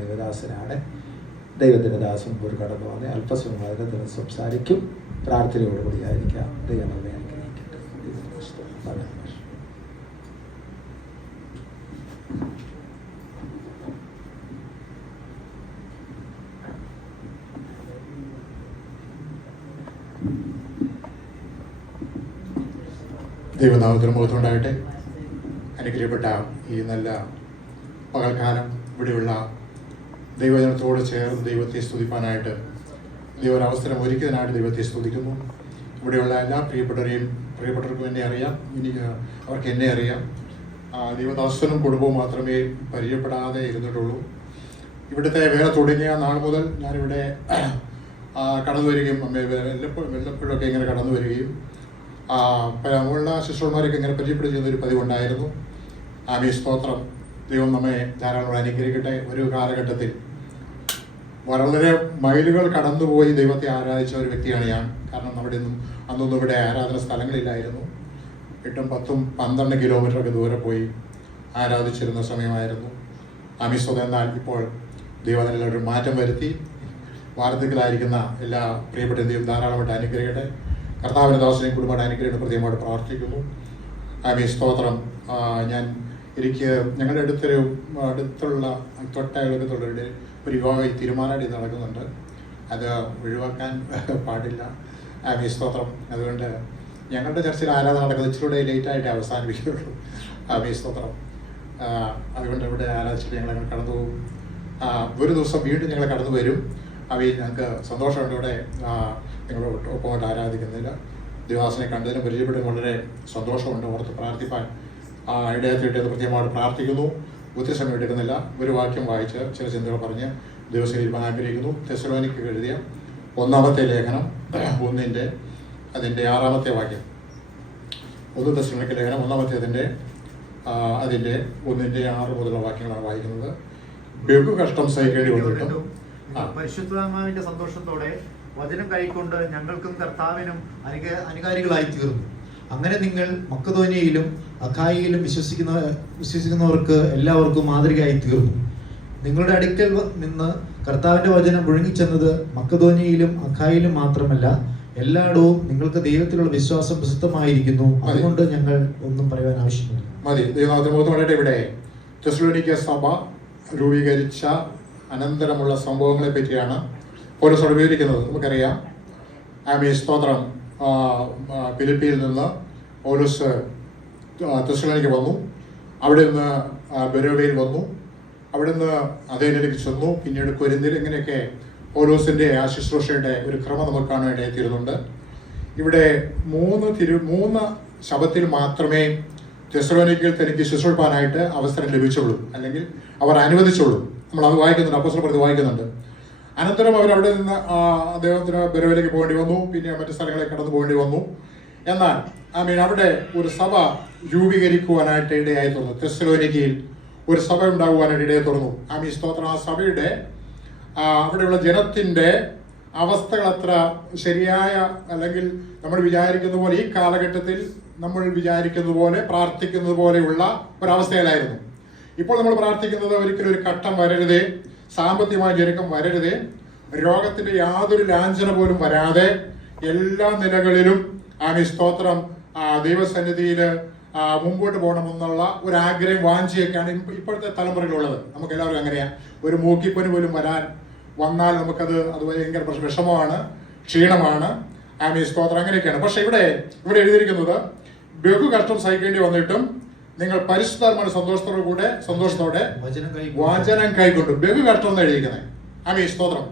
ദേവദാസനാണ്. ദൈവത്തിൻ്റെ ദാസൻ ഒരു കടന്നു വന്ന് അല്പസമയം അതിനെ സംസാരിക്കും. പ്രാർത്ഥനയോടുകൂടി ആയിരിക്കാം. ദൈവം നമ്മെ അനുഗ്രഹിക്കട്ടെ. ദൈവനാമത്തിന് മുഖത്തുണ്ടാകട്ടെ. അനുഗ്രഹപ്പെട്ട ഈ നല്ല പകൽക്കാലം ഇവിടെയുള്ള ദൈവജനത്തോട് ചേർന്ന് ദൈവത്തെ സ്തുതിപ്പാനായിട്ട് ദൈവൊരവസരം ഒരുക്കിയതിനായിട്ട് ദൈവത്തെ സ്തുതിക്കുന്നു. ഇവിടെയുള്ള എല്ലാ പ്രിയപ്പെട്ടവർക്കും എന്നെ അറിയാം, അവർക്ക് എന്നെ അറിയാം. ദൈവദാസനും കുടുംബവും മാത്രമേ പരിചയപ്പെടാതെ ഇരുന്നിട്ടുള്ളൂ. ഇവിടുത്തെ വേല തുടങ്ങിയ നാൾ മുതൽ ഞാനിവിടെ കടന്നു വരികയും വല്ലപ്പോഴൊക്കെ ഇങ്ങനെ കടന്നു വരികയും ഉള്ള ശിശുമാരൊക്കെ ഇങ്ങനെ പരിചയപ്പെടുത്തുന്ന ഒരു പതിവുണ്ടായിരുന്നു. ആമീൻ, സ്തോത്രം. ദൈവം നമ്മെ ധാരാളം അനുഗ്രഹിക്കട്ടെ. ഒരു കാലഘട്ടത്തിൽ വളരെ മൈലുകൾ കടന്നുപോയി ദൈവത്തെ ആരാധിച്ച ഒരു വ്യക്തിയാണ് ഞാൻ. കാരണം അന്നൊന്നും ഇവിടെ ആരാധന സ്ഥലങ്ങളില്ലായിരുന്നു. 8, 10, 12 കിലോമീറ്ററൊക്കെ ദൂരെ പോയി ആരാധിച്ചിരുന്ന സമയമായിരുന്നു. ആമീൻ, സ്തോത്രം. എന്നാൽ ഇപ്പോൾ ദൈവം ഒരു മാറ്റം വരുത്തി. വാർദ്ധക്യത്തിലായിരിക്കുന്ന എല്ലാ പ്രിയപ്പെട്ട ധാരാളമായിട്ട് അനുഗ്രഹിക്കട്ടെ. കർത്താവിൻ്റെ ദാസനെയും കുടുംബയുടെ അനുഗ്രഹം പ്രത്യേകമായിട്ട് പ്രാർത്ഥിക്കുന്നു. ആമീൻ, സ്തോത്രം. എനിക്ക് ഞങ്ങളുടെ അടുത്തുള്ള തൊട്ടയൽക്കത്തുള്ളവരുടെ ഒരു യോഗ തീരുമാനമായിട്ട് നടക്കുന്നുണ്ട്. അത് ഒഴിവാക്കാൻ പാടില്ല. ആമീൻ, സ്തോത്രം. അതുകൊണ്ട് ഞങ്ങളുടെ ചർച്ചയിൽ ആരാധന നടക്കുന്നത് ഇച്ചിലൂടെ ലേറ്റായിട്ട് അവസാനിപ്പിക്കുകയുള്ളൂ. ആമീൻ, സ്തോത്രം. അതുകൊണ്ട് ഇവിടെ ആരാധിച്ചിട്ട് ഞങ്ങൾ കടന്നു പോകും. ഒരു ദിവസം വീണ്ടും ഞങ്ങൾ കടന്നു വരും. അവയിൽ ഞങ്ങൾക്ക് സന്തോഷമുണ്ട് ഇവിടെ നിങ്ങൾ ഒപ്പമായിട്ട് ആരാധിക്കുന്നതിൽ. ദേവാസനെ കണ്ടതിനും പരിചയപ്പെട്ടതിനും വളരെ സന്തോഷമുണ്ട്. ഓർത്ത് പ്രാർത്ഥിപ്പാൻ ഇടയാത്തിട്ട് പ്രത്യേകമായിട്ട് പ്രാർത്ഥിക്കുന്നു. ഒത്തിരി സമയം എടുക്കുന്നില്ല. ഒരു വാക്യം വായിച്ച് ചില ചിന്തകൾ പറഞ്ഞ് ദിവസം ഇരുപ്പാൻ ആഗ്രഹിക്കുന്നു. തെസ്സലോനിക്ക് എഴുതിയ 1-ാമത്തെ ലേഖനം 1-ന്റെ 6-ാമത്തെ വാക്യം. 1 തെസ്സലോനിക്ക് ലേഖനം 1-ാമത്തേതിൻ്റെ 1-ന്റെ 6 മുതലുള്ള വാക്യങ്ങളാണ് വായിക്കുന്നത്. ബഹു കഷ്ടം സഹിക്കേണ്ടി വന്നിട്ടും പരിശുദ്ധാത്മാവിന്റെ സന്തോഷത്തോടെ വചനം കൈക്കൊണ്ട് ഞങ്ങൾക്കും കർത്താവിനും അനുകാരികളായി തീർന്നു. അങ്ങനെ നിങ്ങൾ മക്കദോനിയയിലും അഖായിയിലും വിശ്വസിക്കുന്നവർക്ക് എല്ലാവർക്കും മാതൃകയായി തീർന്നു. നിങ്ങളുടെ അടുക്കൽ നിന്ന് കർത്താവിന്റെ വചനം മുഴങ്ങിച്ചെന്നത് മക്കദോനിയയിലും അഖായിലും മാത്രമല്ല, എല്ലായിടവും നിങ്ങൾക്ക് ദൈവത്തിലുള്ള വിശ്വാസം പ്രസിദ്ധമായിരിക്കുന്നു. അതുകൊണ്ട് ഞങ്ങൾ ഒന്നും പറയാൻ ആവശ്യമില്ല. മതി. ഇവിടെ തെസ്സലോനിക്ക സഭ രൂപീകരിച്ച അനന്തരമുള്ള സംഭവങ്ങളെ പറ്റിയാണ് പൗലോസ് വിവരിക്കുന്നത്. നമുക്കറിയാം. ആമീൻ, സ്തോത്രം. ഫിലിപ്പിയിൽ നിന്ന് പൗലോസ് തെസ്സലോനിക്ക വന്നു. അവിടെ നിന്ന് ബെരോവയിൽ വന്നു. അവിടെ നിന്ന് അഥേനയിലേക്ക് ചെന്നു. പിന്നീട് കൊരിന്തിൽ. ഇങ്ങനെയൊക്കെ പൗലോസിന്റെ ശുശ്രൂഷയുടെ ഒരു ക്രമം നമുക്ക് കാണാൻ ഇടയായിത്തീരുന്നുണ്ട്. ഇവിടെ 3 ശബത്തിൽ മാത്രമേ തെസ്സലോനിക്കയിൽ തനിക്ക് ശുശ്രൂഷിപ്പാനായിട്ട് അവസരം ലഭിച്ചുള്ളൂ, അല്ലെങ്കിൽ അവർ അനുവദിച്ചുള്ളൂ. നമ്മൾ അത് വായിക്കുന്നുണ്ട്, അപ്പോസ്തലർ പ്രവൃത്തി വായിക്കുന്നുണ്ട്. അനന്തരം അവർ അവിടെ നിന്ന് അദ്ദേഹത്തിന് ബെരോവയിലേക്ക് പോകേണ്ടി വന്നു. പിന്നെ മറ്റു സ്ഥലങ്ങളിൽ കടന്നു പോകേണ്ടി വന്നു. എന്നാൽ അവിടെ ഒരു സഭ രൂപീകരിക്കുവാനായിട്ട് ഇടയായി തുറന്നു. തെസ്സലോനിക്കയിൽ ഒരു സഭ ഉണ്ടാകുവാനായിട്ട് ഇടയായി തുറന്നു. സ്തോത്രം. ആ സഭയുടെ അവിടെയുള്ള ജനത്തിന്റെ അവസ്ഥകൾ അത്ര ശരിയായ, അല്ലെങ്കിൽ നമ്മൾ വിചാരിക്കുന്ന പോലെ, ഈ കാലഘട്ടത്തിൽ നമ്മൾ വിചാരിക്കുന്നത് പോലെ പ്രാർത്ഥിക്കുന്നത് പോലെയുള്ള ഒരവസ്ഥയിലായിരുന്നു. ഇപ്പോൾ നമ്മൾ പ്രാർത്ഥിക്കുന്നത് ഒരിക്കലും ഒരു ഘട്ടം വരരുതേ, സാമ്പത്തികമായ ഞെരുക്കം വരരുതേ, രോഗത്തിന്റെ യാതൊരു ലാഞ്ചന പോലും വരാതെ എല്ലാ നിലകളിലും സ്തോത്രം ദൈവസന്നിധിയിൽ മുമ്പോട്ട് പോകണമെന്നുള്ള ഒരു ആഗ്രഹം, വാഞ്ചയൊക്കെയാണ് ഇപ്പോഴത്തെ തലമുറയിലുള്ളത്. നമുക്ക് എല്ലാവരും അങ്ങനെയാ. ഒരു മൂക്കിപ്പനി പോലും വന്നാൽ നമുക്കത് ഭയങ്കര വിഷമമാണ്, ക്ഷീണമാണ്. സ്തോത്രം. അങ്ങനെയൊക്കെയാണ്. പക്ഷെ ഇവിടെ എഴുതിയിരിക്കുന്നത് ബഹു കഷ്ടം സഹിക്കേണ്ടി വന്നിട്ടും നിങ്ങൾ പരിശുദ്ധാത്മാവിന്റെ സന്തോഷത്തോടെ വചനം കൈക്കൊണ്ടു. ബഹു കഷ്ടം എന്ന് എഴുതിയിരിക്കുന്നത്. സ്തോത്രം.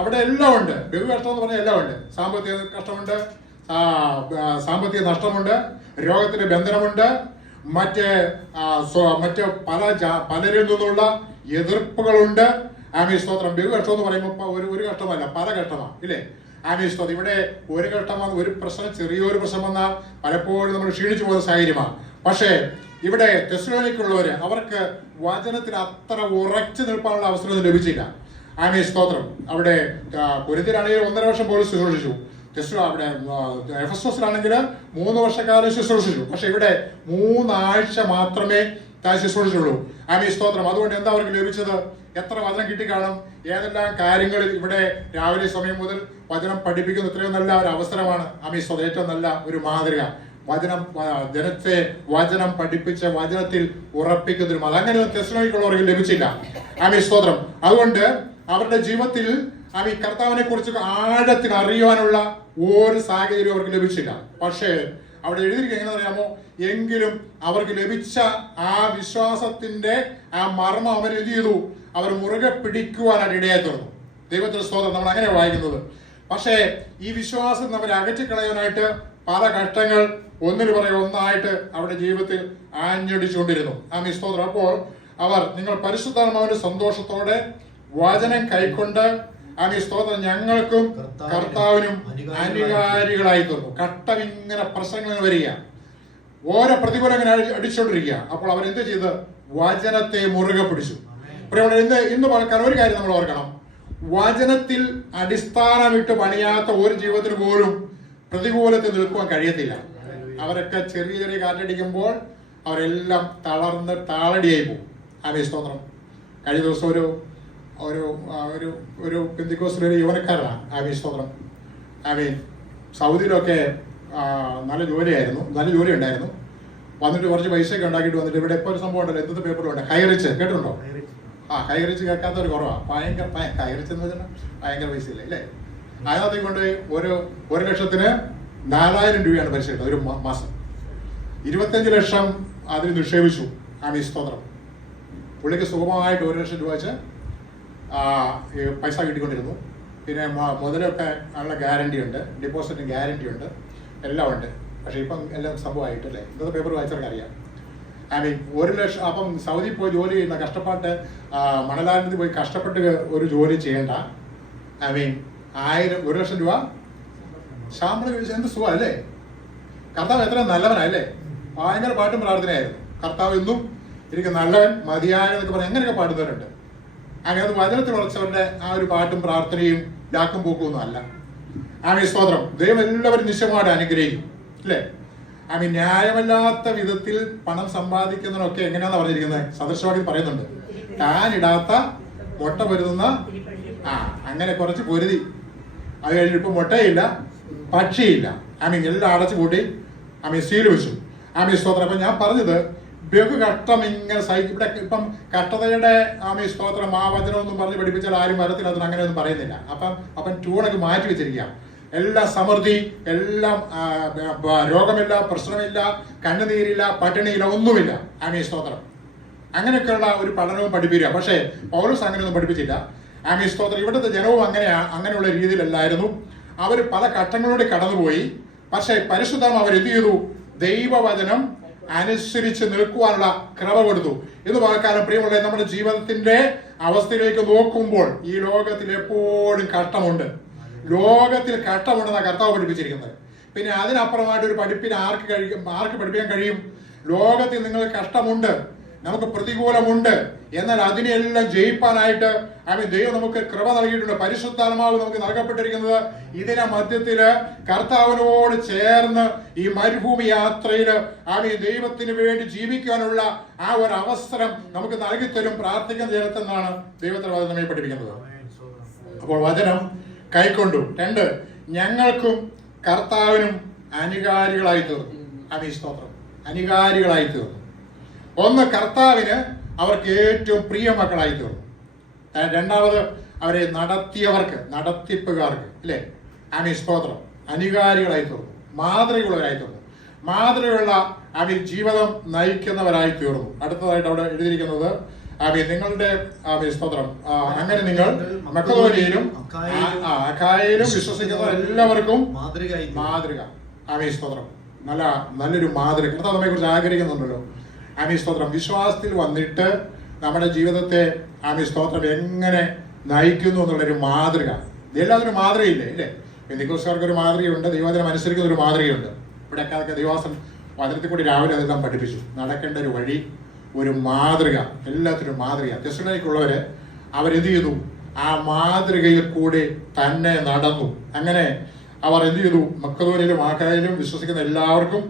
അവിടെ എല്ലാം ഉണ്ട്. ബഹു കഷ്ടം എന്ന് പറഞ്ഞാൽ എല്ലാം ഉണ്ട്. സാമ്പത്തിക കഷ്ടമുണ്ട്, സാമ്പത്തിക നഷ്ടമുണ്ട്, രോഗത്തിന്റെ ബന്ധനമുണ്ട്, മറ്റ് പലരിൽ നിന്നുള്ള എതിർപ്പുകളുണ്ട്. സ്തോത്രം. ബഹു കഷ്ടം എന്ന് പറയുമ്പോൾ ഒരു കഷ്ടമല്ല, പല കഷ്ടമാണ്, ഇല്ലേ? സ്തോത്രം. ഇവിടെ ഒരു കഷ്ടമാണ്, ഒരു പ്രശ്നം, ചെറിയൊരു പ്രശ്നം വന്നാൽ പലപ്പോഴും നമ്മൾ ക്ഷീണിച്ചു പോകുന്ന സാഹചര്യമാണ്. പക്ഷേ ഇവിടെ തെസ്സലോനിക്കയുള്ളവര് അവർക്ക് വചനത്തിൽ അത്ര ഉറച്ചു നിൽക്കാനുള്ള അവസരം ലഭിച്ചില്ല. സ്തോത്രം. അവിടെ കൊരിന്തിലാണെങ്കിൽ 1.5 വർഷം പോലും ശുശ്രൂഷിച്ചു. അവിടെ എഫെസോസിലാണെങ്കിൽ 3 വർഷക്കാലം ശുശ്രൂഷിച്ചു. പക്ഷെ ഇവിടെ 3 ആഴ്ച മാത്രമേ താൻ ശുശ്രൂഷിച്ചുള്ളൂ. ആമീൻ, സ്തോത്രം. അതുകൊണ്ട് എന്താ അവർക്ക് ലഭിച്ചത്? എത്ര വചനം കിട്ടിക്കാണും? ഏതെല്ലാം കാര്യങ്ങളിൽ ഇവിടെ രാവിലെ സമയം മുതൽ വചനം പഠിപ്പിക്കുന്ന എത്രയോ നല്ല ഒരു അവസരമാണ്. ആമീൻ, സ്തോത്രം. ഏറ്റവും നല്ല ഒരു മാതൃക. ജനത്തെ വചനം പഠിപ്പിച്ച് വചനത്തിൽ ഉറപ്പിക്കുന്നതിനും അതങ്ങനെ തെസ്സലോനിക്കയുള്ളവർക്ക് ലഭിച്ചില്ല. ആമീൻ, സ്തോത്രം. അതുകൊണ്ട് അവരുടെ ജീവിതത്തിൽ ആമീൻ കർത്താവിനെ കുറിച്ച് ആഴത്തിൽ അറിയുവാനുള്ള ഒരു സാഹചര്യം അവർക്ക് ലഭിച്ചില്ല. പക്ഷേ അവിടെ എഴുതിയിരിക്കുക എങ്ങനെ അറിയാമോ? എങ്കിലും അവർക്ക് ലഭിച്ച ആ വിശ്വാസത്തിന്റെ ആ മർമ്മം അവർ എന്ത് ചെയ്തു? അവർ മുറുകെ പിടിക്കുവാനായിട്ട് ഇടയായി തീർന്നു. ദൈവത്തിന്റെ സ്തോത്രം. നമ്മൾ അങ്ങനെ വായിക്കുന്നത്. പക്ഷേ ഈ വിശ്വാസം അവരെ അകറ്റിക്കളയാനായിട്ട് പല ഘട്ടങ്ങൾ ഒന്നിനു പറയും ഒന്നായിട്ട് അവരുടെ ജീവിതത്തിൽ ആഞ്ഞടിച്ചുകൊണ്ടിരുന്നു. ആമീൻ, സ്തോത്രം. അപ്പോൾ അവർ നിങ്ങൾ പരിശുദ്ധാത്മാവിന്റെ സന്തോഷത്തോടെ വചനം കൈക്കൊണ്ട് ആമീൻ, സ്തോത്രം, ഞങ്ങൾക്കും കർത്താവിനും അനുകാരികളായി തീർന്നു. ഘട്ടം ഇങ്ങനെ പ്രശ്നങ്ങൾ വരിക, ഓരോ പ്രതികൂലം ഇങ്ങനെ അടിച്ചുകൊണ്ടിരിക്കുക. അപ്പോൾ അവരെന്ത് ചെയ്ത്? വചനത്തെ മുറുകെ പിടിച്ചു. ഇന്ന് പകർക്കാൻ ഒരു കാര്യം നമ്മൾ ഓർക്കണം. വചനത്തിൽ അടിസ്ഥാനമിട്ട് പണിയാത്ത ഒരു ജീവിതത്തിന് പോലും പ്രതികൂലത്തിൽ നിൽക്കുവാൻ കഴിയത്തില്ല. അവരൊക്കെ ചെറിയ ചെറിയ കാറ്റടിക്കുമ്പോൾ അവരെല്ലാം തളർന്ന് താളടിയായി പോകും. ആമീൻ, സ്തോത്രം. കഴിഞ്ഞ ദിവസം ഒരു ഒരു ഒരു ഒരു പെന്തിക്കോസ്തിലെ യുവനക്കാരനാണ്. ആമീൻ, സ്തോത്രം. ആമീൻ, സൗദിയിലൊക്കെ നല്ല ജോലിയായിരുന്നു, നല്ല ജോലി ഉണ്ടായിരുന്നു. വന്നിട്ട് കുറച്ച് പൈസയൊക്കെ ഉണ്ടാക്കിയിട്ട് വന്നിട്ട് ഇവിടെ ഇപ്പോൾ ഒരു സംഭവം ഉണ്ടല്ലോ, എന്തൊക്കെ പേപ്പറുണ്ട്, ഹൈറിച്ച് കേട്ടിട്ടുണ്ടോ? ഹൈറിച്ച് കേൾക്കാത്തവർ കുറവാണ്. ഭയങ്കര ഹൈറിച്ച് എന്ന് വെച്ചാൽ ഭയങ്കര പൈസ ഇല്ല അല്ലേ? അതിനകത്തേക്ക് കൊണ്ട് ഒരു 1,04,000 രൂപയാണ് പലിശ കിട്ടുന്നത് ഒരു മാസം. 25 ലക്ഷം അതിൽ നിക്ഷേപിച്ചു. ആമീൻ, സ്തോത്രം. പുള്ളിക്ക് സുഗമമായിട്ട് 1 ലക്ഷം രൂപ വെച്ച് പൈസ കിട്ടിക്കൊണ്ടിരുന്നു. പിന്നെ മുതലൊക്കെ ഉള്ള ഗ്യാരണ്ടി ഉണ്ട്, ഡെപ്പോസിറ്റിന് ഗ്യാരണ്ടി ഉണ്ട്, എല്ലാം ഉണ്ട്. പക്ഷേ ഇപ്പം എല്ലാം സംഭവമായിട്ടല്ലേ? ഇന്നത്തെ പേപ്പർ വായിച്ചവർക്ക് അറിയാം. ആമീൻ, 1 ലക്ഷം. അപ്പം സൗദി പോയി ജോലി ചെയ്യുന്ന കഷ്ടപ്പാട്ട് മണലാനന്ദി പോയി കഷ്ടപ്പെട്ട് ഒരു ജോലി ചെയ്യേണ്ട. ആമീൻ, 1 ലക്ഷം രൂപ ശമ്പളം ചോദിച്ചാൽ എന്ത് സുഖം അല്ലേ? കർത്താവ് എത്ര നല്ലവനല്ലേ? ഭയങ്കര പാട്ടും പ്രാർത്ഥനയായിരുന്നു. കർത്താവ് എന്നും എനിക്ക് നല്ലവൻ മതിയായെന്നൊക്കെ പറഞ്ഞ് അങ്ങനെയൊക്കെ പാടുന്നവരുണ്ട്. അങ്ങനെ അത് വചനത്തിൽ ഉറച്ചവരുടെ ആ ഒരു പാട്ടും പ്രാർത്ഥനയും ലാക്കും പോക്കും ഒന്നും അല്ല. ആമീൻ, സ്തോത്രം. ദൈവം എല്ലാവരും നിശ്ചയമായിട്ട് അനുഗ്രഹിക്കും അല്ലേ? ആമീൻ, ന്യായമല്ലാത്ത വിധത്തിൽ പണം സമ്പാദിക്കുന്നതിനൊക്കെ എങ്ങനെയാണെന്ന് പറഞ്ഞിരിക്കുന്നത് സദൃശവാക്യം പറയുന്നുണ്ട്. താനിടാത്ത മുട്ട പൊരുതുന്ന അങ്ങനെ കുറച്ച് പൊരുതി. അത് കഴിഞ്ഞിട്ട് ഇപ്പം മുട്ടയില്ല, പക്ഷിയില്ല. ആമീൻ, എല്ലാം അടച്ചു കൂട്ടി ആമീൻ സീൽ വെച്ചു. ആമീൻ, സ്തോത്രം. അപ്പം ഞാൻ പറഞ്ഞത് ബഹുഘട്ടം ഇങ്ങനെ ഇവിടെ ഇപ്പം കട്ടതയുടെ ആമീൻ, സ്തോത്രം, ആ വചനമൊന്നും പറഞ്ഞ് പഠിപ്പിച്ചാൽ ആരും വരത്തില്ല. അതൊന്നും അങ്ങനെയൊന്നും പറയുന്നില്ല. അപ്പം ട്യൂണൊക്കെ മാറ്റി വെച്ചിരിക്കുക. എല്ലാ സമൃദ്ധി, എല്ലാം രോഗമില്ല, പ്രശ്നമില്ല, കണ്ണുനീരില്ല, പട്ടിണിയില്ല, ഒന്നുമില്ല. ആമീൻ, സ്തോത്രം. അങ്ങനെയൊക്കെയുള്ള ഒരു പഠനവും പഠിപ്പിക്കുക. പക്ഷേ പൗലോസ് അങ്ങനെയൊന്നും പഠിപ്പിച്ചില്ല. ആമീൻ, സ്തോത്രം. ഇവിടുത്തെ ജനവും അങ്ങനെയുള്ള രീതിയിലല്ലായിരുന്നു. അവർ പല ഘട്ടങ്ങളിലൂടെ കടന്നുപോയി. പക്ഷേ പരിശുദ്ധാത്മാവ് അവർ എന്ത് ചെയ്തു? ദൈവവചനം അനുസരിച്ച് നിൽക്കുവാനുള്ള കൃപ കൊടുത്തു. എന്ന് വാക്കാലം പ്രിയമുള്ള നമ്മുടെ ജീവിതത്തിന്റെ അവസ്ഥയിലേക്ക് നോക്കുമ്പോൾ ഈ ലോകത്തിൽ എപ്പോഴും കഷ്ടമുണ്ട്. ലോകത്തിൽ കഷ്ടമുണ്ടെന്നാണ് കർത്താവ് പഠിപ്പിച്ചിരിക്കുന്നത്. പിന്നെ അതിനപ്പുറമായിട്ട് ഒരു പഠിപ്പിന് ആർക്ക് പഠിപ്പിക്കാൻ കഴിയും? ലോകത്തിൽ നിങ്ങൾക്ക് കഷ്ടമുണ്ട്, നമുക്ക് പ്രതികൂലമുണ്ട്, എന്നാൽ അതിനെല്ലാം ജയിപ്പാനായിട്ട് ദൈവം നമുക്ക് കൃപ നൽകിയിട്ടുണ്ട്. പരിശുദ്ധാത്മാവ് നമുക്ക് നൽകപ്പെട്ടിരിക്കുന്നത് ഇതിനെ മധ്യത്തില് കർത്താവിനോട് ചേർന്ന് ഈ മരുഭൂമി യാത്രയില് ദൈവത്തിന് വേണ്ടി ജീവിക്കാനുള്ള ആ ഒരു അവസരം നമുക്ക് നൽകിത്തരും. പ്രാർത്ഥിക്കുന്ന ജനത്തെന്നാണ് ദൈവത്തിന്റെ വചനം നമ്മെ പഠിപ്പിക്കുന്നത്. അപ്പോൾ വചനം കൈക്കൊണ്ടു. 2, ഞങ്ങൾക്കും കർത്താവിനും അനുകാരികളായി തീർന്നു. ആമീൻ, സ്തോത്രം. അനുകാരികളായി തീർന്നു. 1, കർത്താവിന് അവർക്ക് ഏറ്റവും പ്രിയ മക്കളായി തീർന്നു. 2, അവരെ നടത്തിപ്പുകാർക്ക് അല്ലേ? ആമീൻ, സ്തോത്രം. അനുകാരികളായി തീർന്നു. മാതൃകയുള്ളവരായി തീർന്നു. മാതൃകയുള്ള ജീവിതം നയിക്കുന്നവരായി തീർന്നു. അടുത്തതായിട്ട് അവിടെ എഴുതിയിരിക്കുന്നത് നിങ്ങളുടെ സ്തോത്രം, അങ്ങനെ നിങ്ങൾ മക്കതോനിയയിലും അഖായയിലും വിശ്വസിക്കുന്ന എല്ലാവർക്കും മാതൃക. ആമീൻ, സ്തോത്രം. നല്ലൊരു മാതൃക കർത്താവ് നമ്മെ കുറിച്ച് ആഗ്രഹിക്കുന്നുണ്ടല്ലോ. ആമീൻ, സ്തോത്രം. വിശ്വാസത്തിൽ വന്നിട്ട് നമ്മുടെ ജീവിതത്തെ ആമീൻ, സ്തോത്രം എങ്ങനെ നയിക്കുന്നു എന്നുള്ളൊരു മാതൃക. എല്ലാത്തിനും മാതൃകയില്ലേ ഇല്ലേ? പെന്തിക്കോസ്തുകാർക്ക് ഒരു മാതൃകയുണ്ട്, ദൈവവചനം അനുസരിക്കുന്ന ഒരു മാതൃകയുണ്ട്. ഇവിടെയൊക്കെ അതൊക്കെ ദൈവദാസൻ വചനത്തിൽ കൂടി രാവിലെ അതെല്ലാം പഠിപ്പിച്ചു. നടക്കേണ്ട ഒരു വഴി, ഒരു മാതൃക, എല്ലാത്തിനും മാതൃക. തെസ്സലോനിക്കയുള്ളവര് അവരെന്ത് ചെയ്തു? ആ മാതൃകയിൽ കൂടി തന്നെ നടന്നു. അങ്ങനെ അവർ എന്ത് ചെയ്തു? മക്കതോനിയയിലും ആഖായയിലും വിശ്വസിക്കുന്ന എല്ലാവർക്കും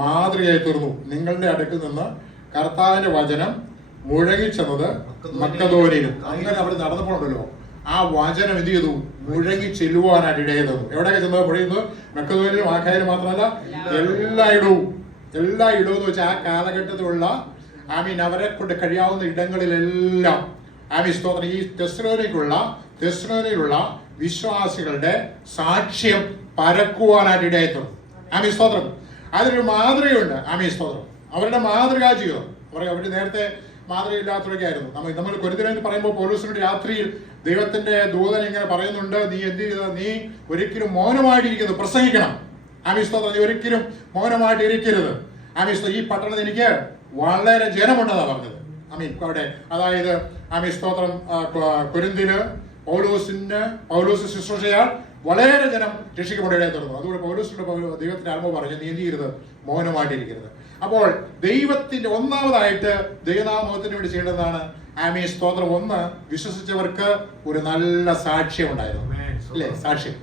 മാതൃകയായി തീർന്നു. നിങ്ങളുടെ അടുക്കിൽ നിന്ന് കർത്താവിന്റെ വചനം മുഴങ്ങിച്ചെന്നത് മക്കദോനിയിലും. അങ്ങനെ അവർ നടന്നപ്പോഴല്ലോ ആ വചനം എന്ത് ചെയ്തു? മുഴങ്ങി ചെല്ലുവാനായിട്ട് ഇടയുന്നത്. എവിടെയൊക്കെ ചെന്നത്? പൊഴിയുന്നത് മക്കദോനിയിലും ആഖ്യായിലും മാത്രമല്ല എല്ലായിടവും എന്ന് വെച്ചാൽ ആ കാലഘട്ടത്തിലുള്ള അവരെ കൊണ്ട് കഴിയാവുന്ന ഇടങ്ങളിലെല്ലാം സ്തോത്രം ഈ തെസ്സലോനിയിലുള്ള വിശ്വാസികളുടെ സാക്ഷ്യം പരക്കുവാനായിട്ട് ഇടയായിത്തീർന്നു. സ്തോത്രം. അതിനൊരു മാതൃകയുണ്ട്. സ്തോത്രം. അവരുടെ മാതൃകാ ജീവിതം അവർ നേരത്തെ മാതൃകയില്ലാത്തവരൊക്കെയായിരുന്നു. നമ്മൾ കൊരിന്ത്യരിൽ പറയുമ്പോൾ പൗലോസിനോട് രാത്രിയിൽ ദൈവത്തിന്റെ ദൂതൻ ഇങ്ങനെ പറയുന്നുണ്ട്, നീ എന്ത് ചെയ്ത? നീ ഒരിക്കലും മൗനമായിട്ടിരിക്കുന്നു, പ്രസംഗിക്കണം. സ്തോത്രം. നീ ഒരിക്കലും മൗനമായിട്ട് ഇരിക്കരുത്. ഈ പട്ടണത്തിൽ എനിക്ക് വളരെ ജനമുണ്ടെന്നാ പറഞ്ഞത്. അവിടെ അതായത് സ്തോത്രം കൊരിന്ത്യര് പൗലോസ് ശുശ്രൂഷയാൽ വളരെ ജനം രക്ഷിക്കപ്പെടേണ്ടി തീർന്നു. അതുകൊണ്ട് പൗലോസിന്റെ ദൈവത്തിന്റെ ആത്മാവ് പറഞ്ഞു, നീ എന്ത് ചെയ്യരുത്? മൗനമായിട്ടിരിക്കരുത്. അപ്പോൾ ദൈവത്തിന്റെ ഒന്നാമതായിട്ട് ദൈവനാമത്തിന് വേണ്ടി ചെയ്യേണ്ടതാണ് സ്തോത്രം. ഒന്ന്, വിശ്വസിച്ചവർക്ക് ഒരു നല്ല സാക്ഷ്യം ഉണ്ടായിരുന്നു, അല്ലേ? സാക്ഷ്യം.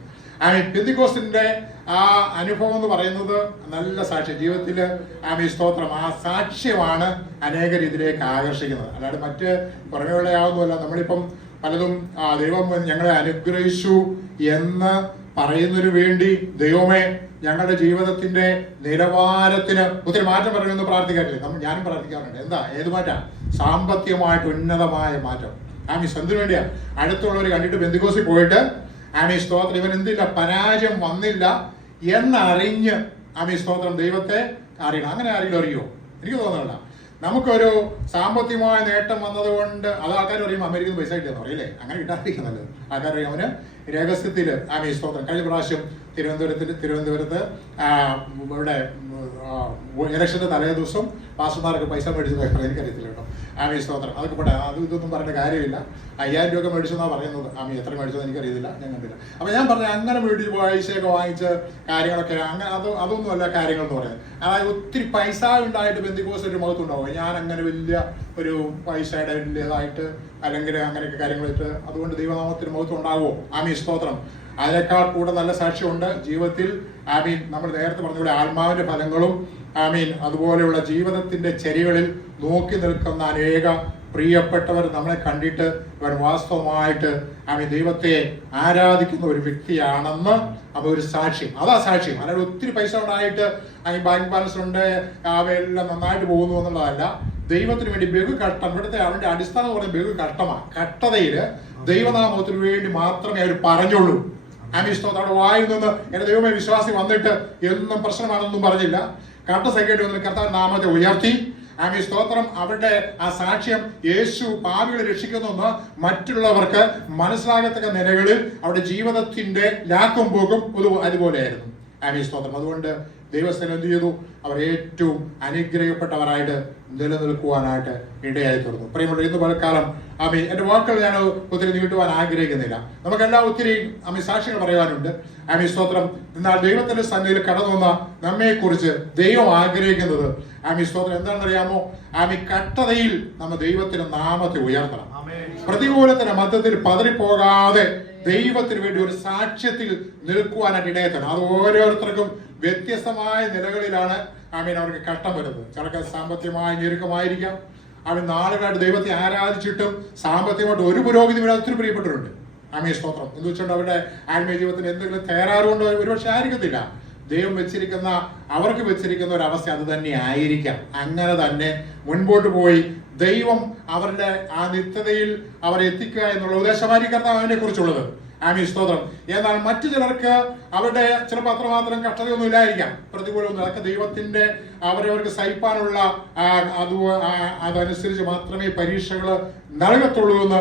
പെന്തിക്കോസ്തിന്റെ ആ അനുഭവം എന്ന് പറയുന്നത് നല്ല സാക്ഷ്യം. ജീവിതത്തില് സ്തോത്രം ആ സാക്ഷ്യമാണ് അനേകർ ഇതിലേക്ക് ആകർഷിക്കുന്നത്. അല്ലാതെ മറ്റ് പുറമേയുള്ള യാതൊന്നുമല്ല. നമ്മളിപ്പം പലതും ദൈവം ഞങ്ങളെ അനുഗ്രഹിച്ചു എന്ന് പറയുന്നതിനു വേണ്ടി ദൈവമേ ഞങ്ങളുടെ ജീവിതത്തിന്റെ നിലവാരത്തിന് ഒത്തിരി മാറ്റം പറയുമെന്ന് പ്രാർത്ഥിക്കാറില്ലേ? ഞാനും പ്രാർത്ഥിക്കാറുണ്ട്. എന്താ? ഏത് മാറ്റം? സാമ്പത്തികമായിട്ട് ഉന്നതമായ മാറ്റം. എന്തിനു വേണ്ടിയാ? അടുത്തുള്ളവർ കണ്ടിട്ട് പെന്തിക്കോസിൽ പോയിട്ട് സ്തോത്രം ഇവൻ എന്തില്ല, പരാജയം വന്നില്ല എന്നറിഞ്ഞ് സ്തോത്രം ദൈവത്തെ അറിയണം. അങ്ങനെ ആരെങ്കിലും അറിയോ? എനിക്ക് തോന്നുന്നില്ല. നമുക്കൊരു സാമ്പത്തികമായ നേട്ടം വന്നത് കൊണ്ട് അത് ആൾക്കാർ പറയുമ്പോൾ അമേരിക്കയിൽ പൈസ കിട്ടിയെന്ന് പറയില്ലേ? അങ്ങനെ കിട്ടാതിരിക്കുന്നത് ആൾക്കാർ പറയും അവന് രഹസ്യത്തിൽ സ്തോത്രം. കഴിഞ്ഞ പ്രാവശ്യം തിരുവനന്തപുരത്ത് ഇവിടെ ഇലക്ഷന്റെ തലേ ദിവസം പാസ്റ്റർമാർക്ക് പൈസ മേടിച്ചു എനിക്കറിയത്തില്ല കേട്ടോ. സ്തോത്രം. അതൊക്കെ പെട്ടെ ഇതൊന്നും പറഞ്ഞ കാര്യമില്ല. 5000 രൂപ മേടിച്ചെന്നാണ് പറയുന്നത്. എത്ര മേടിച്ചതെന്ന് എനിക്കറിയത്തില്ല, ഞാൻ കണ്ടില്ല. അപ്പൊ ഞാൻ പറഞ്ഞു അങ്ങനെ മേടിച്ച് പൈസയൊക്കെ വാങ്ങിച്ച് കാര്യങ്ങളൊക്കെ അങ്ങനെ അതൊന്നും അല്ല കാര്യങ്ങൾ എന്ന് പറയുന്നത്. അതായത് ഒത്തിരി പൈസ ഉണ്ടായിട്ട് പെന്തിക്കോസ് ഒരു മുഖത്തുണ്ടാവും. ഞാൻ അങ്ങനെ വലിയ ഒരു പൈസയുടെ വലിയതായിട്ട് അല്ലെങ്കിൽ അങ്ങനെയൊക്കെ കാര്യങ്ങളിട്ട് അതുകൊണ്ട് ദൈവനാമത്തിന് മുഖത്ത് ഉണ്ടാകുമോ? സ്തോത്രം. അതിനേക്കാൾ കൂടെ നല്ല സാക്ഷ്യമുണ്ട് ജീവിതത്തിൽ. നമ്മൾ നേരത്തെ പറഞ്ഞ ആത്മാവിന്റെ ഫലങ്ങളും അതുപോലെയുള്ള ജീവിതത്തിന്റെ ചര്യകളിൽ നോക്കി നിൽക്കുന്ന അനേക പ്രിയപ്പെട്ടവർ നമ്മളെ കണ്ടിട്ട് ഇവർ വാസ്തവമായിട്ട് ദൈവത്തെ ആരാധിക്കുന്ന ഒരു വ്യക്തിയാണെന്ന് ഒരു സാക്ഷ്യം. അതാ സാക്ഷ്യം. അല്ലാതെ ഒത്തിരി പൈസ ഉണ്ടായിട്ട് ബാങ്ക് ബാലൻസ് ഉണ്ട് അവയെല്ലാം നന്നായിട്ട് പോകുന്നു എന്നുള്ളതല്ല. ദൈവത്തിന് വേണ്ടി ബഹുകഷ്ടം. ഇവിടുത്തെ അവരുടെ അടിസ്ഥാനം എന്ന് പറയുന്നത് ബഹുകഷ്ടമാണ്. കഷ്ടതയില് ദൈവനാമത്തിന് വേണ്ടി മാത്രമേ അവർ പറഞ്ഞുള്ളൂ. സ്തോത്രം. അവിടെ വായിൽ നിന്ന് എന്റെ ദൈവമേ വിശ്വാസി വന്നിട്ട് എന്നും പ്രശ്നമാണെന്നും പറഞ്ഞില്ല. കട്ടസംഖ്യയുടെ വന്നിട്ട് കർത്താവ് നാമത്തെ ഉയർത്തി. സ്തോത്രം. അവരുടെ ആ സാക്ഷ്യം യേശു പാപികളെ രക്ഷിക്കുന്നെന്ന് മറ്റുള്ളവർക്ക് മനസ്സിലാകത്തക്ക നിലകളിൽ അവരുടെ ജീവിതത്തിന്റെ ലാക്കും പോക്കും അതുപോലെയായിരുന്നു. സ്തോത്രം. അതുകൊണ്ട് ദൈവസ്ഥലം എന്ത് ചെയ്തു? അവർ ഏറ്റവും അനുഗ്രഹിക്കപ്പെട്ടവരായിട്ട് നിലനിൽക്കുവാനായിട്ട് ഇടയായി തീർന്നു. പ്രിയമുള്ള ഇന്ന് പലക്കാലം എന്റെ വാക്കുകൾ ഞാൻ ഒത്തിരി നീട്ടുവാൻ ആഗ്രഹിക്കുന്നില്ല. നമുക്കെല്ലാം ഒത്തിരി സാക്ഷ്യങ്ങൾ പറയാനുണ്ട്. സ്തോത്രം. എന്നാൽ ദൈവത്തിന്റെ സന്നിധിയിൽ കടന്നു വന്ന നമ്മെ കുറിച്ച് ദൈവം ആഗ്രഹിക്കുന്നത് സ്തോത്രം എന്താണെന്നറിയാമോ? കട്ടതയിൽ നമ്മൾ ദൈവത്തിന്റെ നാമത്തെ ഉയർത്തണം. പ്രതികൂലത്തിന്റെ മധ്യത്തിൽ പതറിപ്പോകാതെ ദൈവത്തിന് വേണ്ടി ഒരു സാക്ഷ്യത്തിൽ നിൽക്കുവാനായിട്ട് ഇടയത്തണം. അത് ഓരോരുത്തർക്കും വ്യത്യസ്തമായ നിലകളിലാണ് അവർക്ക് കഷ്ടം വരുന്നത്. ചിലർക്ക് സാമ്പത്തികമായ ഞെരുക്കമായിരിക്കാം. നാളുകളായിട്ട് ദൈവത്തെ ആരാധിച്ചിട്ടും സാമ്പത്തികമായിട്ട് ഒരു പുരോഗതി ഇവിടെ ഒത്തിരി പ്രിയപ്പെട്ടവരുണ്ട്. സ്തോത്രം. എന്ന് വെച്ചുകൊണ്ട് അവരുടെ ആത്മീയ ജീവിതത്തിന് എന്തെങ്കിലും തയ്യാറുകൊണ്ട് ഒരുപക്ഷെ ആയിരിക്കത്തില്ല. ദൈവം അവർക്ക് വെച്ചിരിക്കുന്ന ഒരു അവസ്ഥ അത് തന്നെ ആയിരിക്കാം. അങ്ങനെ തന്നെ മുൻപോട്ട് പോയി ദൈവം അവരുടെ ആ നിത്യതയിൽ അവരെ എത്തിക്കുക എന്നുള്ള ഉദ്ദേശമായിരിക്കും അതിനെ കുറിച്ചുള്ളത്. സ്തോത്രം. എന്നാൽ മറ്റു ചിലർക്ക് അവരുടെ ചിലപ്പോൾ അത്രമാത്രം കഷ്ടതയൊന്നും ഇല്ലായിരിക്കാം, പ്രതികൂലമൊന്നും. അതൊക്കെ ദൈവത്തിന്റെ അവരവർക്ക് സഹിപ്പാനുള്ള അതനുസരിച്ച് മാത്രമേ പരീക്ഷകൾ നൽകത്തുള്ളൂ എന്ന്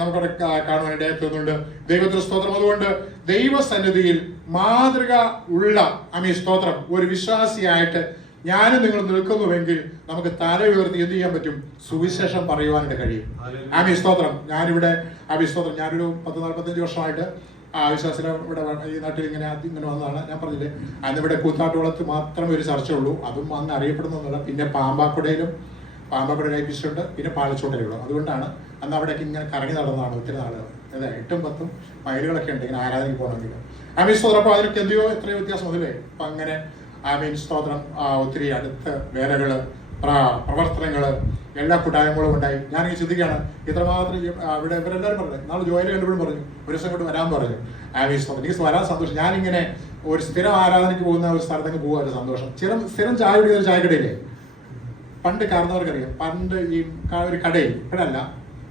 നമുക്കവിടെ കാണുവാൻ ഇടയാക്കുന്നുണ്ട്. ദൈവത്തിന് സ്തോത്രം. അതുകൊണ്ട് ദൈവസന്നിധിയിൽ മാതൃക ഉള്ള സ്തോത്രം ഒരു വിശ്വാസിയായിട്ട് ഞാനും നിങ്ങൾ നിൽക്കുന്നുവെങ്കിൽ നമുക്ക് തല ഉയർത്തി എന്ത് ചെയ്യാൻ പറ്റും? സുവിശേഷം പറയുവാനായിട്ട് കഴിയും. സ്തോത്രം. ഞാനിവിടെ സ്തോത്രം. ഞാനൊരു 10-45 വർഷമായിട്ട് വിശ്വാസില ഇവിടെ ഈ നാട്ടിൽ ഇങ്ങനെ വന്നതാണ്. ഞാൻ പറഞ്ഞില്ലേ, അന്നിവിടെ കൂത്താട്ടുകുളത്ത് മാത്രമേ ഒരു ചർച്ച ഉള്ളൂ. അതും അങ്ങ് അറിയപ്പെടുന്നൊന്നുമില്ല. പിന്നെ പാമ്പാക്കുട ലൈഫിസ്റ്റുണ്ട്, പിന്നെ പാലച്ചോട്ടയിലുള്ളൂ. അതുകൊണ്ടാണ് അന്ന് അവിടേക്ക് ഇങ്ങനെ കറങ്ങി നടന്നതാണ് ഒത്തിരി നാളുകൾ. അതെ, 8-10 മൈലുകളൊക്കെ ഉണ്ട് ഇങ്ങനെ ആരാധനയ്ക്ക് പോകണമെങ്കിൽ. സ്തോത്രം. അപ്പോൾ അതിനൊക്കെ എത്രയോ വ്യത്യാസം വന്നില്ലേ? അപ്പം അങ്ങനെ സ്തോത്രം. ഒത്തിരി അടുത്ത വേലകള് പ്രവർത്തനങ്ങൾ, എല്ലാ കൂട്ടായ്മകളും ഉണ്ടായി. ഞാനിങ്ങനെ ചിന്തിക്കുകയാണ്, ഇത്രമാത്രം ഇവിടെ ഇവരെല്ലാവരും പറഞ്ഞു, നാളെ ജോലി കണ്ടുപോഴും പറഞ്ഞു, ഒരു ദിവസം കൊണ്ട് വരാൻ പറഞ്ഞു. എനിക്ക് വരാൻ സന്തോഷം. ഞാനിങ്ങനെ ഒരു സ്ഥിരം ആരാധനയ്ക്ക് പോകുന്ന ഒരു സ്ഥലത്തേക്ക് പോകുക ഒരു സന്തോഷം. സ്ഥിരം ചായ കുടിക്കുന്ന ചായക്കടയില്ലേ, പണ്ട് കാരണവർക്കറിയാം, പണ്ട് ഈ ഒരു കടയിൽ, ഇപ്പോഴല്ല,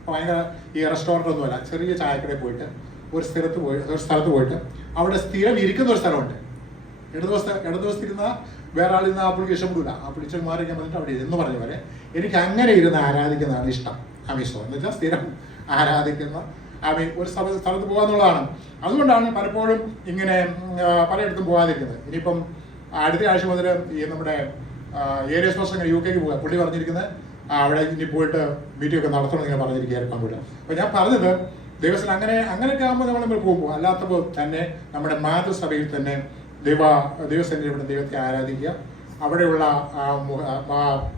ഭയങ്കര ഈ റെസ്റ്റോറൻ്റ് ഒന്നുമല്ല, ചെറിയ ചായക്കടയിൽ പോയിട്ട് ഒരു സ്ഥലത്ത് പോയിട്ട് അവിടെ സ്ഥിരം ഇരിക്കുന്ന ഒരു സ്ഥലമുണ്ട്. ഇടത് ദിവസത്തെ ഇരുന്ന വേറെ ആളിരുന്ന ആ പുള്ളിക്ക് ഇഷ്ടപ്പെടില്ല. ആ പിടിച്ച് മാറിക്കാൻ പറഞ്ഞിട്ട് അവിടെ എന്ന് പറഞ്ഞ പോലെ എനിക്ക് അങ്ങനെ ഇരുന്ന് ആരാധിക്കുന്നതാണ് ഇഷ്ടം. ആമീശോ എന്ന് വെച്ചാൽ സ്ഥിരം ആരാധിക്കുന്ന ഒരു സ്ഥലത്ത് പോകാന്നുള്ളതാണ്. അതുകൊണ്ടാണ് പലപ്പോഴും ഇങ്ങനെ പലയിടത്തും പോകാതിരിക്കുന്നത്. ഇനിയിപ്പം അടുത്ത ആഴ്ച മുതൽ ഈ നമ്മുടെ ഏരിയ സ്പോർട്സ് യു കെക്ക് പോകാം. പുള്ളി പറഞ്ഞിരിക്കുന്നത് അവിടെ ഇനി പോയിട്ട് മീറ്റിംഗ് ഒക്കെ നടത്തണം ഇങ്ങനെ പറഞ്ഞിരിക്കുകയായിരുന്നു പങ്കില്ല. അപ്പോൾ ഞാൻ പറഞ്ഞത് ദൈവത്തിൽ അങ്ങനെയൊക്കെ ആകുമ്പോൾ നമ്മൾ പോകുമ്പോൾ, അല്ലാത്തപ്പോൾ തന്നെ നമ്മുടെ മാതൃസഭയിൽ തന്നെ ദൈവസന്നിധിയുടെ ദൈവത്തെ ആരാധിക്കുക, അവിടെയുള്ള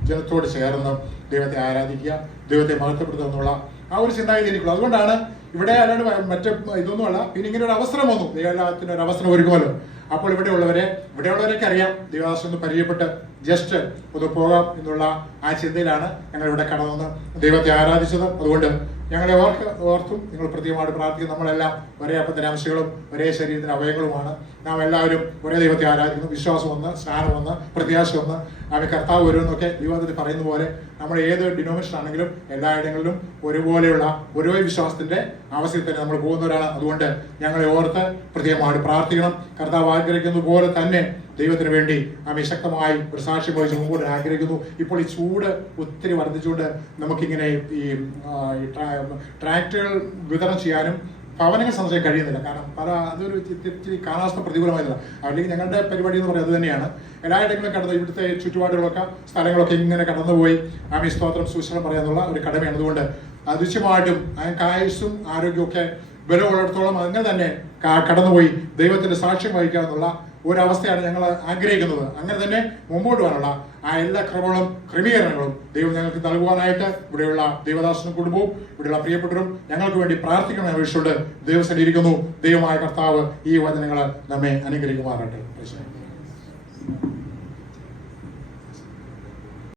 ജനത്തോട് ചേർന്ന് ദൈവത്തെ ആരാധിക്കുക, ദൈവത്തെ മഹത്വപ്പെടുത്തുക എന്നുള്ള ആ ഒരു ചിന്താഗതി എനിക്കുള്ളൂ. അതുകൊണ്ടാണ് ഇവിടെ അല്ലാണ്ട് മറ്റേ ഇതൊന്നുമല്ല. പിന്നെ ഇങ്ങനെ ഒരു അവസരം വന്നു, ദൈവത്തിന് ഒരു അവസരം ഒരുക്കുമല്ലോ. അപ്പോൾ ഇവിടെയുള്ളവരൊക്കെ അറിയാം, ദൈവദാസൻ ഒന്ന് പരിചയപ്പെട്ട് ജസ്റ്റ് ഒന്ന് പോകാം എന്നുള്ള ആ ചിന്തയിലാണ് ഞങ്ങൾ ഇവിടെ കടന്നു ദൈവത്തെ ആരാധിച്ചത്. അതുകൊണ്ട് ഞങ്ങളെ ഓർത്തും നിങ്ങൾ പ്രത്യേകമായിട്ട് പ്രാർത്ഥിക്കും. നമ്മളെല്ലാം ഒരേ അപ്പത്തിൻ്റെ അംശങ്ങളും ഒരേ ശരീരത്തിൻ്റെ അവയവങ്ങളുമാണ്. നാം എല്ലാവരും ഒരേ ദൈവത്തെ ആരാധിക്കുന്നു. വിശ്വാസം ഒന്ന്, സ്നാനം ഒന്ന്, പ്രത്യാശ ഒന്ന്, അവൻ കർത്താവ് വരുമെന്നൊക്കെ ദൈവത്തിൽ പറയുന്ന പോലെ നമ്മൾ ഏത് ഡിനോമിനേഷൻ ആണെങ്കിലും എല്ലായിടങ്ങളിലും ഒരുപോലെയുള്ള ഒരേ വിശ്വാസത്തിന്റെ അവസ്ഥയിൽ തന്നെ നമ്മൾ പോകുന്നവരാണ്. അതുകൊണ്ട് ഞങ്ങളെ ഓർത്ത് പ്രത്യേകമായിട്ട് പ്രാർത്ഥിക്കണം. കർത്താവ് ആഗ്രഹിക്കുന്ന പോലെ തന്നെ ദൈവത്തിന് വേണ്ടി ആമേ ശക്തമായി ഒരു സാക്ഷ്യം വഹിച്ച് മുമ്പോട്ട് ആഗ്രഹിക്കുന്നു. ഇപ്പോൾ ഈ ചൂട് ഒത്തിരി വർദ്ധിച്ചുകൊണ്ട് നമുക്കിങ്ങനെ ഈ ട്രാക്ടറുകൾ വിതരണം ചെയ്യാനും ഭവനങ്ങൾ സന്ദർശിക്കാൻ കഴിയുന്നില്ല. കാരണം അതൊരു ഇത്തിരി കാലാവസ്ഥ പ്രതികൂലമായില്ല. അല്ലെങ്കിൽ ഞങ്ങളുടെ പരിപാടി എന്ന് പറയുന്നത് അത് തന്നെയാണ്. എല്ലായിടങ്ങളിലും കടന്ന് ഇവിടുത്തെ ചുറ്റുപാടുകളൊക്കെ സ്ഥലങ്ങളൊക്കെ ഇങ്ങനെ കടന്നുപോയി ആമേ സ്തോത്രം സൂചന പറയാനുള്ള ഒരു കടമയാണ്. അതുകൊണ്ട് നിശ്ചയമായിട്ടും ആയുസ്സും ആരോഗ്യമൊക്കെ ബലമുള്ളിടത്തോളം അങ്ങനെ തന്നെ കടന്നുപോയി ദൈവത്തിന്റെ സാക്ഷ്യം വഹിക്കുക എന്നുള്ള ഒരവസ്ഥയാണ് ഞങ്ങൾ ആഗ്രഹിക്കുന്നത്. അങ്ങനെ തന്നെ മുമ്പോട്ട് പോകാനുള്ള ആ എല്ലാ ക്രമീകരണങ്ങളും ദൈവം ഞങ്ങൾക്ക് നൽകുവാനായിട്ട് ഇവിടെയുള്ള ദൈവദാസനും കുടുംബവും ഇവിടെയുള്ള പ്രിയപ്പെട്ടവരും ഞങ്ങൾക്ക് വേണ്ടി പ്രാർത്ഥിക്കണമെന്ന് അപേക്ഷിച്ചുകൊണ്ട് ദൈവസ്ഥയിൽ ഇരിക്കുന്നു. ദൈവമായ കർത്താവ് ഈ വചനങ്ങൾ നമ്മെ അനുഗ്രഹിക്കുമാറാട്ടെ.